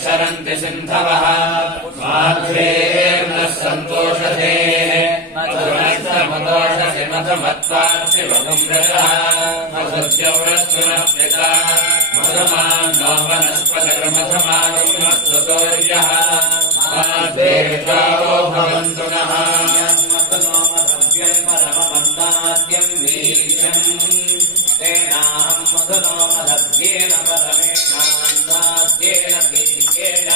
क्षरन्ति सिन्धवः स्वार्थेर्नः सन्तोषते मधुनष्टमदोषसि मधुमत्वार्षि वधुम्रजः मधुद्यौरस्तु नः पिता मधुमान्नो वनस्पतिर्मधुमागुमस्तुतोर्यः देवो भवन्तु नः मधुनोमधव्यम् परममन्दाद्यम् वीर्यम् तेनाहम् मधुनोमधव्येन परमेणान्दाद्येन वीर्येण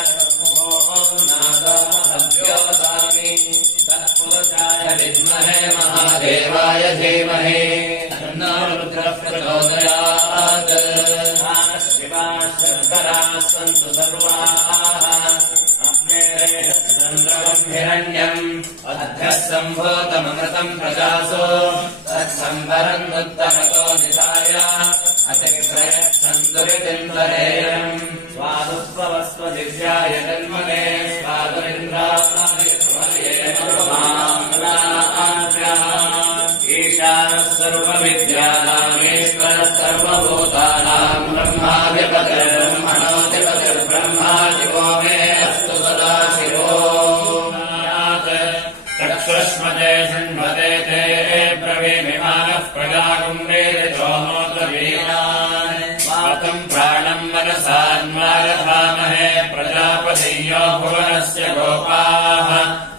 नादमधव्योदामि तत्पुरुषाय विद्महे महादेवाय धीमहि तन्नो रुद्रः प्रचोदयात् शिवाः शङ्कराः सन्तु सर्वाः चन्द्रवम् हिरण्यम् अध्यः सम्भूतममृतम् प्रजासो तत्सम्भरम् उत्तमतो निधाय अतिप्रयच्छन्दुरितिन्दरेयम् स्वादुस्वस्व दिव्याय जन्मने ईशानः सर्वविद्यानामेश्वरः सर्वभूतानाम् ब्रह्माधिपतिर्ब्रह्मणोऽधिपतिर्ब्रह्माधिपो मे अस्तु सदा शिवो चक्षुष्मते शृण्वते ते ब्रवीमिमानः प्रजागुम्रेरितोमोदवीनान् स्वातम् प्राणम् मनसान्वारभामहे प्रजापतियो भुवनस्य गोपाः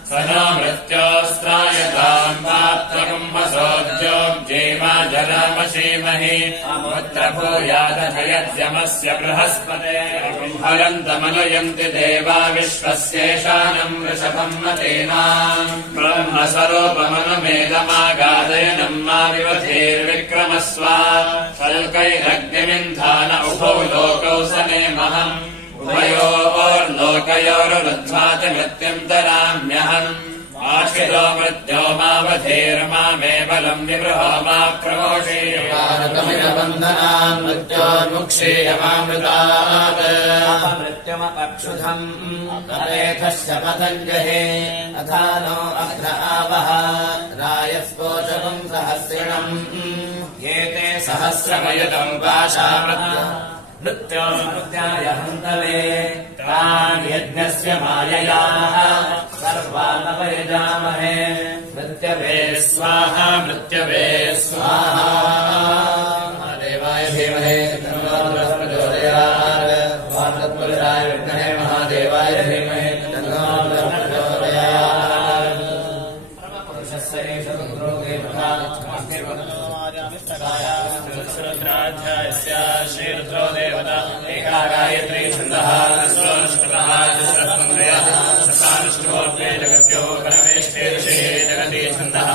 स नो मृत्योस्त्रायताम् वाप्तकुम्भसोद्योग्जेमा जलामशीमहि अमुत्र भूयादधयद्यमस्य बृहस्पते हरन्तमनयन्ति देवा विश्वस्येषानम् वृषभम् मतेनाम् ब्रह्मस्वरूपमनुमेदमागादयनम् मा विवधेर्विक्रमस्वा शल्कैरग्निमिन्धान उभौ लोकौ सनेमहम् उभयोर्लोकयोरुद्ध्वाति मृत्युन्तराम्यहम् आश्रितो मृत्यो मावधेर्मामे बलम् विबृहो मा प्रमोषीयमानतमिरबन्धनान् मृत्योर्मुक्षीयमामृतात् अपमृत्युमपक्षुधम् तरेथश्च पतञ्जहे अथानो अग्र आवः रायस्पोषकम् सहस्रिणम् एते सहस्रमयुतम् पाशामृता मृत्योऽनुमृत्याय हन्तवे तान् यज्ञस्य माययाः सर्वानवयजामहे मृत्यवे स्वाहा मृत्यवे स्वाहा महादेवाय धीमहि तन्नो रुद्रः प्रचोदयात् तत्पुरुषाय विद्महे महादेवाय धीमहि श्रीरुद्रो देवता एका गायत्री छन्दः स्तोष्टकः सरस्वन्द्रयः सतानुष्टोऽर्थे जगत्यो करवेष्टे ऋषिः जगति छन्दः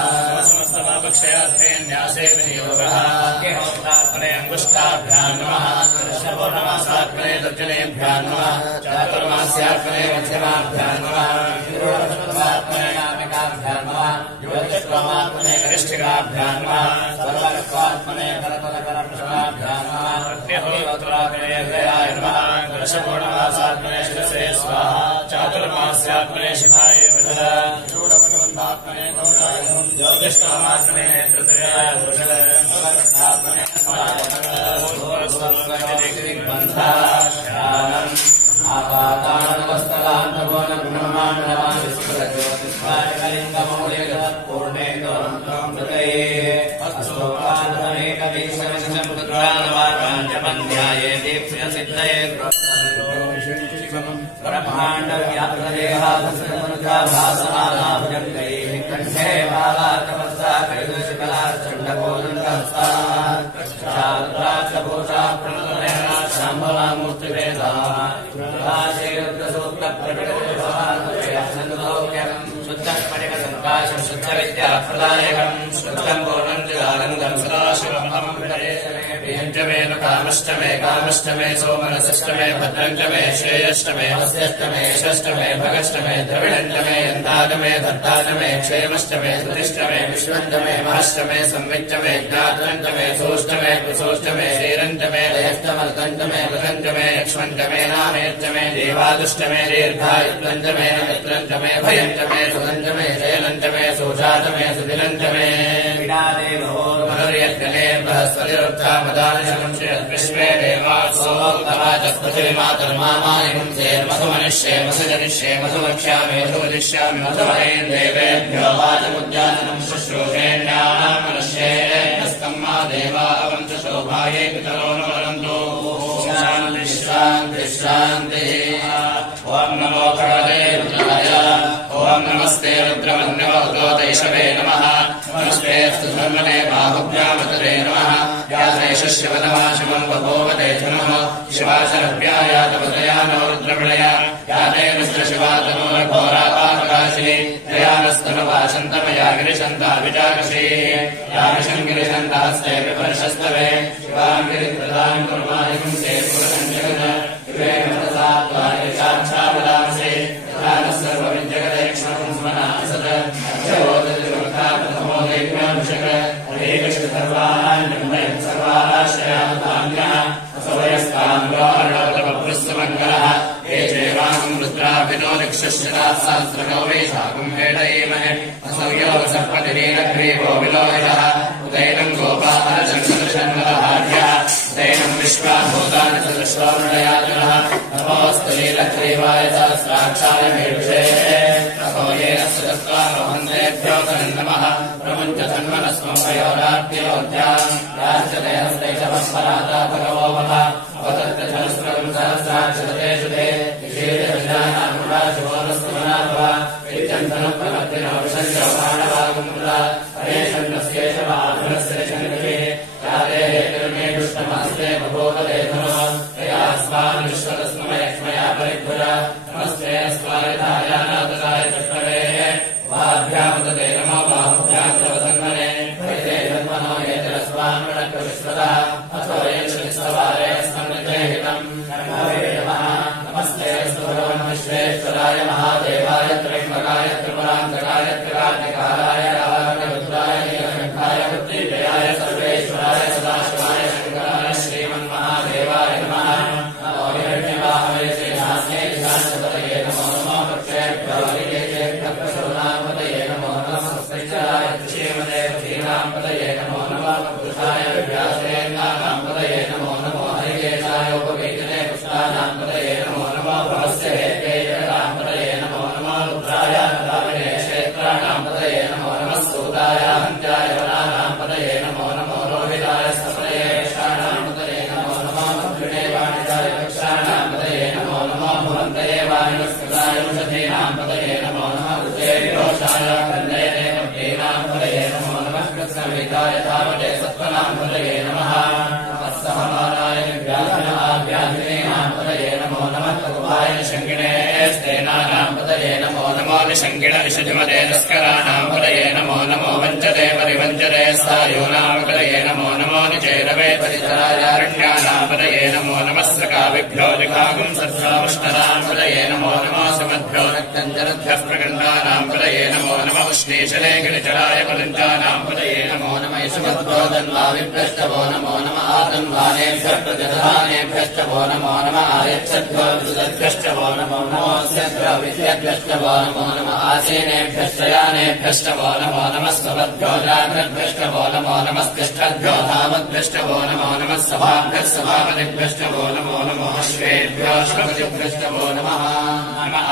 समस्तमापक्षयार्थे न्यासे विनियोगः अग्निहोत्रात्मने अङ्गुष्ठाभ्याम् नमः ऋषभोर्णमासात्मने तर्जनेभ्याम् नमः चातुर्मास्यात्मने मध्यमाभ्याम् नमः आत्मने नामिकाभ्याम् नमः योगेश्वरात्मने कनिष्ठिकाभ्याम् नमः सर्वत्वात्मने परतरकरप्रशमाभ्याम् नमः अग्निहोत्रात्मने हृदयाय नमः ऋषभोर्णमासात्मने शिरसे स्वाहा चातुर्मास्यात्मने शिखाय वषद शूडपटबन्धात्मने कौशाय योगेश्वरात्मने नेतृत्वाय वषद सर्वत्वात्मने स्वाहाय कामष्टमे सोमरसष्टमे भद्रंजमे श्रेयष्टमे हस्यष्टमे यशष्टमे भगष्टमे द्रविणंजमे यन्ताजमे धत्ताजमे क्षेमष्टमे सुतिष्टमे विश्वंजमे महष्टमे संविच्चमे ज्ञातरंजमे सोष्टमे कुसोष्टमे श्रीरंजमे लयष्टमर्तंजमे वृतंजमे यक्ष्मंजमे नामेर्जमे देवादुष्टमे दीर्घायुत्लंजमे नमित्रंजमे भयंजमे सुदंजमे जयलंजमे सोषाजमे सुदिलंजमे मनोर्यज्ञने बृहस्पतिरुद्धा मदानिशं विश्वे देवात्सोत्तमाचस्पतिमातर्मामायिमुंसे मधुमनिष्ये मधुजनिष्ये मधुवक्ष्यामि मधुवदिष्यामि मधुमहेन् देवेभ्यो वाचमुद्यानं शुश्रूषेण्यानां मनुष्ये हस्तम्मा देवा अवन्तु शोभायै पितरो न वदन्तु शान्ति शान्ति शान्तिः ॐ नमो भगवते रुद्राय ॐ नमस्ते रुद्रमन्यवतो दैशवे नमः नमस्तेऽस्तु धर्मणे बाहुभ्यामतरे नमः यातैशस्यवदमाशिवं बभोवते धनुः शिवाशरभ्यायातपदया नो रुद्रप्रणया यातेनस्त्रशिवा तनूरघोरापाकराशिनी दयानस्तनुवासन्तमया गिरिशन्ताभिजाकशीः यानिशं गिरिशन्तास्ते विपर्शस्तवे शिवां गिरिप्रदां कुर्मायुंसे पुरसञ्जगत् युवे मतसात्वानि चाच्छावदांसे यथा सर्वविद्यगदैक्ष्णं स्मनासद अध्यवोदतिर्वक्ता प्रथमो दैव्याभिषक हरेकृष्णसर्वान् सर्वाश्रयातान्यः असवयस्तान्वार्णवतपृष्ठमङ्गलः हे चैवाहं रुद्राभिनो दिक्षश्चराः सहस्रगौरी शाकुं भेटयेमहे असौयो सर्पतिरीनग्रीवो विलोहितः उदैनं गोपालचन्द्रशन्वरहार्यः उदैनं विश्वाभूतानि सदृश्वारुणयाजनः नमोऽस्तु नीलग्रीवाय सहस्राक्षाय मेरुषे ततो ये अस्य दत्त्वा रोहन्तेभ्यो नमः प्रमुञ्च तन्मनस्मं वयोराद्योऽध्याम् राजते हस्तैषवस्पराता भगवो वः अवतत्त सहस्रं सहस्राक्षतेषु ते विशेषविजानानुराशिवोरस्तमनाभव विद्यन्तनुप्रमद्दिनो विशञ्चमाणवागुमुदा हरेशन्नस्येषवाधुरस्य शङ्खे याते हेतुर्मे दुष्टमास्ते बभूवते नमः तयास्मान् विश्वतस्मयक्ष्मया परिभुजा नमस्ते अस्मायधायानाददाय चष्टवे वाभ्यामुदते नमो बाहुभ्याम् प्रवतन्मने हरिते धर्मनो हेतिरस्मान्मणक्विश्वतः अथो येषविश्ववारे अस्मन्निते हितम् नमो नमः नमस्ते अस्तु भगवन् विश्वेश्वराय महादेवाय त्र्यम्बकाय त्रिपुरान्तकाय त्रिकाग्निकालाय रावणरुद्राय नीलकण्ठाय पृथ्वीजयाय सर्वेश्वराय सदाशिवाय शङ्कराय श्रीमन्महादेवाय नमः नमो हिरण्यवाहवे श्रीनाथ्ये ध्यानपतये नमो नमो पक्षेभ्यो हरिकेशेभ्यः प्रसन्नापतये नमो नमः स्वस्तिचराय श्रीमते श्रीरामपतये नमो नमः पुरुषाय व्यासेनापतये नमो नमो हरिकेशाय उपवेदने पुष्टानापतये नमो नमो भवस्य हेते जगदापतये नमो नमो रुद्राय रावणे क्षेत्राणापतये नमो नमः सूताय हन्त्याय वनानापतये नमो नमो रोहिताय सपतये शाणापतये नमो नमो भद्रिणे वाणिजाय कक्षाणापतये नमो नमो भवन्तये वाणिस्कृताय उषधीनापतये नमो नमः ऋतेभिरोषाय कन्यये देवतेनापतये नमो नमः कृत्स्नवेदाय धावटे सत्त्वनापतये नमः नमः सहमानाय गिण विशुधिमते तस्कराणाम् पदये नमो नमो वञ्चते परिवञ्चते स्थायूनाम् पदये नमो नमो निचेरवे परिचरायारण्यानाम् पदये नमो नमस्त्रकाविभ्यो जिघागुम् सत्सामुष्णराम् पदये नमो नमो समद्भ्यो रक्तञ्जरद्भ्यः प्रगण्डानाम् पदये नमो नमः उष्णीशले गिरिचराय पलञ्चानाम् पदये नमो नमः सुमद्भ्यो तन्वाविभ्यश्च वो नमो नमः आतन्वानेभ्यः प्रजधानेभ्यश्च वो नमो नमः आयच्छद्भ्यो दुर्गभ्यश्च वो नमो नमोऽस्यभ्यो विद्यभ्यश्च वो नमो नमः आसीनेभ्यश्च यानेभ्यश्च वो नमो नमः स्वभद्भ्यो जाग्रद्भ्यश्च वो नमो नमस्तिष्ठद्भ्यो धावद्भ्यश्च वो नमो नमः सभाभ्यः सभापतिभ्यश्च वो नमो नमः अश्वेभ्यो अश्वपतिभ्यश्च वो नमः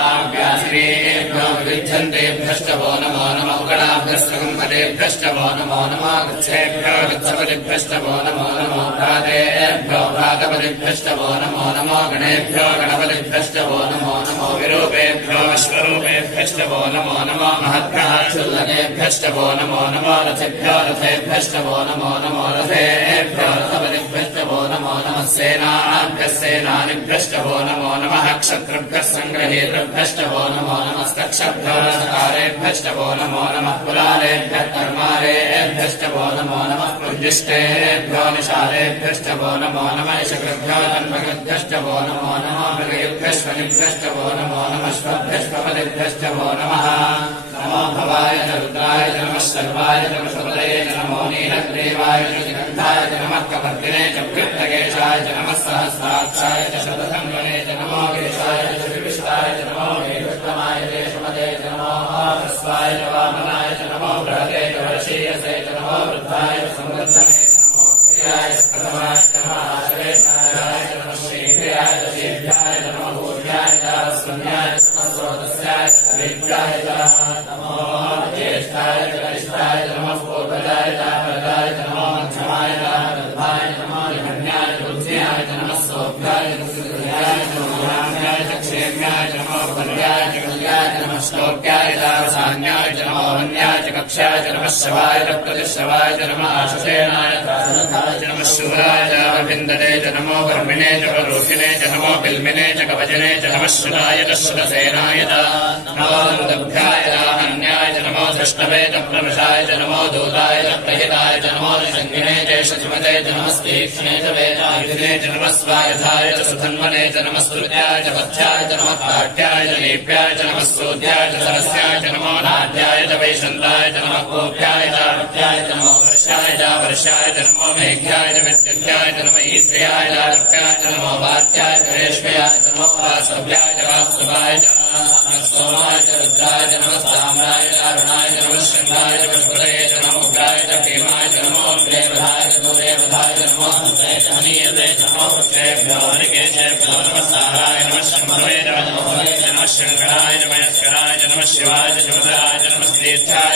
आव्यासिनेभ्यो विविध्यन्तेभ्यश्च वो नमो नमः उगणाभ्यश्च गुम्फलेभ्यश्च वो नमो नमः गच्छेभ्यो गच्छपतिभ्यश्च वो नमो नमो भ्रातेभ्यो भ्रातपतिभ्यश्च वो नमो नमो गणेभ्यो गणपतिभ्यश्च वो नमो नमो विरूपेभ्यो विश्वरूपेभ्यश्च वो नमो नमो महद्भ्यः क्षुल्लकेभ्यश्च वो नमो नमो रथेभ्यो रथेभ्यश्च वो नमो नमो रथेभ्यो रथपतिभ्यश्च वो नमो नमः सेनाभ्यः सेनानिभ्यश्च वो नमो नमः क्षत्रुभ्यः सङ्ग्रहेतृभ्यश्च वो नमो नमस्तक्षभ्यो नमस्कारेभ्यश्च वो नमो नमः कुलालेभ्यः कर्मारेभ्यश्च वो नमो नमः पुञ्जिष्टेभ्यो निशालेभ्यश्च वो नमो नमः यशकृभ्यो जन्मकृभ्यश्च वो नमो नमः मृगयुभ्यश्वनिभ्यश्च वो नमो नमः श्वभ्यश्वपतिभ्यश्च वो नमः नमो भवाय च रुद्राय च नमः सर्वाय च नमः नमो नीलग्रीवाय च गन्धाय च नमः कपर्दिने च कृत्तकेशाय च नमः सहस्राक्षाय च शतधन्वने च नमो केशाय च विविष्टाय च नमो वेदुत्तमाय च सुमते च नमो ह्रस्वाय च वामनाय च नमो बृहते च वर्षीयसे च नमो वृद्धाय च संवर्धने च नमो प्रियाय च प्रथमाय च नमः आश्रेष्ठाय च नमः शीघ्राय च शीघ्राय च नमो भूर्याय च स्वन्याय च नमः स्रोतस्याय च वीर्याय च नमो ज्येष्ठाय च कनिष्ठाय च नमः पूर्वजाय च परजाय च नमो मध्यमाय च रद्धाय च नमो निमन्याय च बुद्ध्याय च नमः सोभ्याय च सुहृद्याय च नमोराम्याय च क्षेम्याय च नमो भल्याय च कल्याय च नमः श्लोक्याय च सान्याय च नमो वन्याय च कक्ष्याय च नमः शवाय च प्रतिशवाय च नमः आशुषेणाय च आसनथाय च नमः शूराय च अभिन्दने च नमो कर्मिणे च प्ररूषिणे च नमो बिल्मिने च कवचने च नमः श्रुताय च श्रुतसेनाय च नमो दुर्भ्याय च अन्याय च नमो धृष्टवे च प्रमशाय च नमो दूताय च प्रहिताय च नमो निषङ्गिने च शचिमते च नमस्तीक्ष्णे च वेदायुधे च नमः स्वायथाय च सुधन्वने च नमः स्तुत्याय च पथ्याय च नमः पाठ्याय च लीप्याय च नमः सूद्याय च सरस्याय च नमो नाद्याय च वैशन्ताय च नमः कोप्याय च पत्याय च नमो वर्षाय च नमो मेघ्याय च विद्युत्याय च नमः ईश्वर्याय च अर्प्याय च नमो वात्याय च रेष्म्याय च नमो वासव्याय च वास्तवाय च सोमाय च रुद्राय च नमः साम्राय च अरुणाय च नमः शृङ्गाय च वसुदेय च नमो उग्राय च भीमाय च नमो देवधाय च दुर्देवधाय च नमो हन्त्रे च हनीयते च नमो पुत्रेभ्यो हरिकेशेभ्यो नमः साराय नमः शम्भवे च नमः शङ्कराय च मयस्कराय च नमः शिवाय च शिवधराय च नमः तीर्थाय